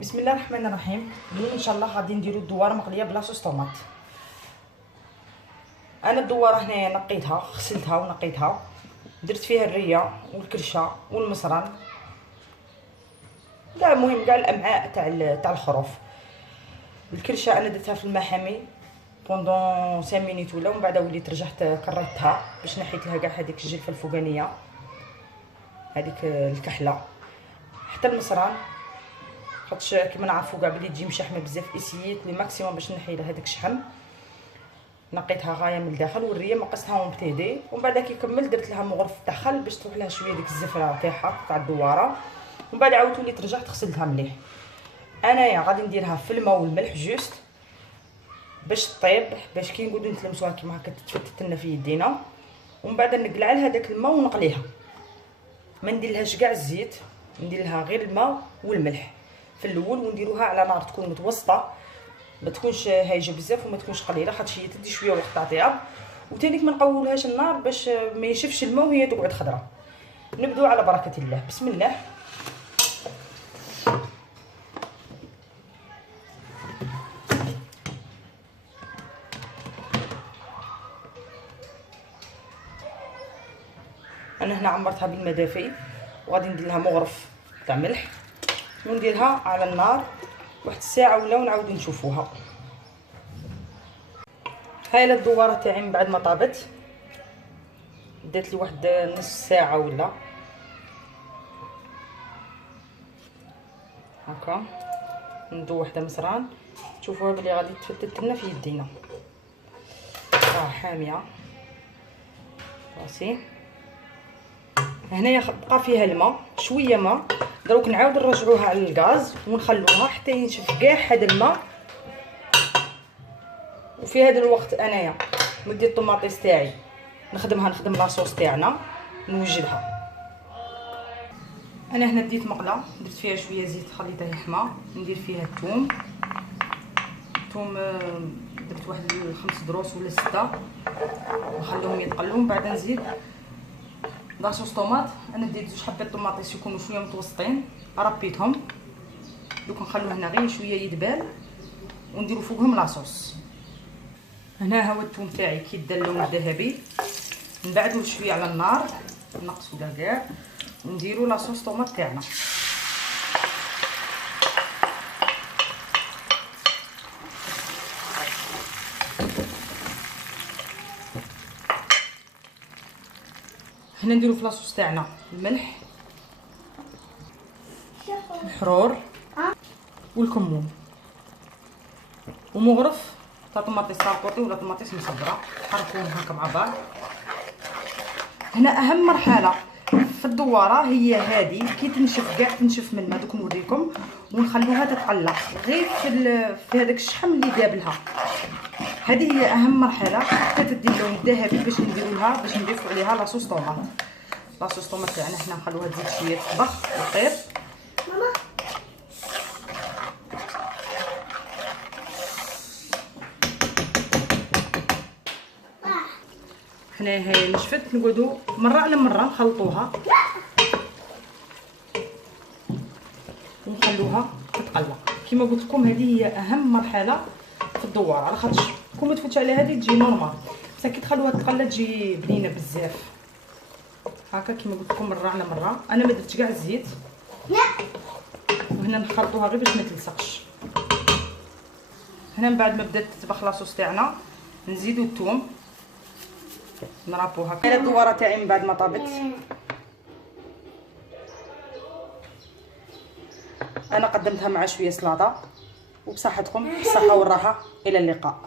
بسم الله الرحمن الرحيم. اليوم ان شاء الله غادي نديرو الدواره مقليه بلا صوص طوماط. انا الدواره هنايا نقيتها غسلتها ونقيتها، درت فيها الريه والكرشه والمصران كاع، المهم كاع الامعاء تاع الخروف. الكرشه انا درتها في الماء حامي بوندون 5 مينيت ولا، ومن بعد وليت رجعت كريتها باش نحيت لها كاع هذيك الجلفه الفوقانيه، هذيك الكحله، حتى المصران خاطش كيما نعرفوا كاع بلي تجي مشحمه بزاف، اسييت لي ماكسيموم باش نحي لها هذاك الشحم. نقيتها غايه من الداخل والريه مقصتها اون بتيدي، ومن بعد كي كملت درت لها مغرف تاع خل باش تروح لها شويه ديك الزفره تاعها تاع الدواره، ومن بعد عاودت وليت رجعت غسلتها مليح. انايا غادي نديرها في الماء والملح جوست باش طيب، باش كي نقعدو نتلمسوها كيما هكا تتفتت لنا في يدينا، ومن بعد نقلع لها داك الماء ونقليها، ما نديرلهاش كاع الزيت، ندير لها غير الماء والملح في الاول، ونديروها على نار تكون متوسطه، ما تكونش هايجه بزاف وما تكونش قليله خاطش هي تدي شويه وقت تاع طياب، وثانيك ما نقولوهاش النار باش ما يشفش الماء وهي تقعد خضره. نبداو على بركه الله. بسم الله. انا هنا عمرتها بالماء دافي، وغادي ندير لها مغرف تاع ملح ونديرها على النار واحد الساعه ولا، ونعاودو نشوفوها. هاي الدواره تاعي من بعد ما طابت دات لي واحد نص ساعه ولا هكا، ندو وحده مصران تشوفوها بلي غادي تفتت لنا في يدينا، حاميه راسي. هنايا بقى فيها الماء شويه ماء، دروك نعاود نرجعوها على الغاز ونخلوها حتى ينشف كاع هذا الماء. وفي هذا الوقت انايا ندير الطوماطيس تاعي نخدم لاصوص تاعنا نوجدها. انا هنا ديت مقله درت فيها شويه زيت خليته يحمى، ندير فيها الثوم درت واحد 5 دروس ولا 6 نخليهم يتقلوا، من بعد نزيد لاصوص طوماط. انا ديت 2 حبات طوماطيس يكونوا شويه متوسطين، ربيتهم دوك نخلوه هنا غير شويه يدبال ونديروا فوقهم لاصوص. هنا هو الثوم تاعي كي دا اللون الذهبي، من بعد شويه على النار نقصوا كاع ونديروا لاصوص طوماط تاعنا. هنا نديروا في لاصوص تاعنا الملح الحرور والكمون ومغرف تاع طوماطيس ساقوطي ولا طوماطيس مصبره، حركوهم هكا مع بعض. هنا اهم مرحله في الدواره هي هذه، كي تنشف كاع تنشف من الماء دوك نوريكم، ونخلوها تتعلق غير في هذاك الشحم اللي دابلها. هذه هي اهم مرحله حتى تدي اللون الذهبي باش نضيفوا عليها لاصوص طوماط. لاصوص طوماط تاعنا حنا نخلوها تزيد شويه تطبخ وطيب. هنا هي نشفت، نقعدوا مره على مره نخلطوها ونخلوها تتقلى. كما قلت لكم هذه هي اهم مرحله في الدواره، على خاطرش كون ما تفوتش على هذه تجي نورمال، بصح كي تخلوها تتقلى تجي بنينه بزاف هكا. كما قلت لكم مره على مره. انا ما درتش كاع الزيت، وهنا نخلطوها غير باش ما تلصقش. هنا من بعد ما بدات تطبخ لاصوص تاعنا نزيدو الثوم نرابوها. هنا الدواره تاعي من بعد ما طابت انا قدمتها مع شويه سلطه، وبصحتكم بالصحه والراحه. الى اللقاء.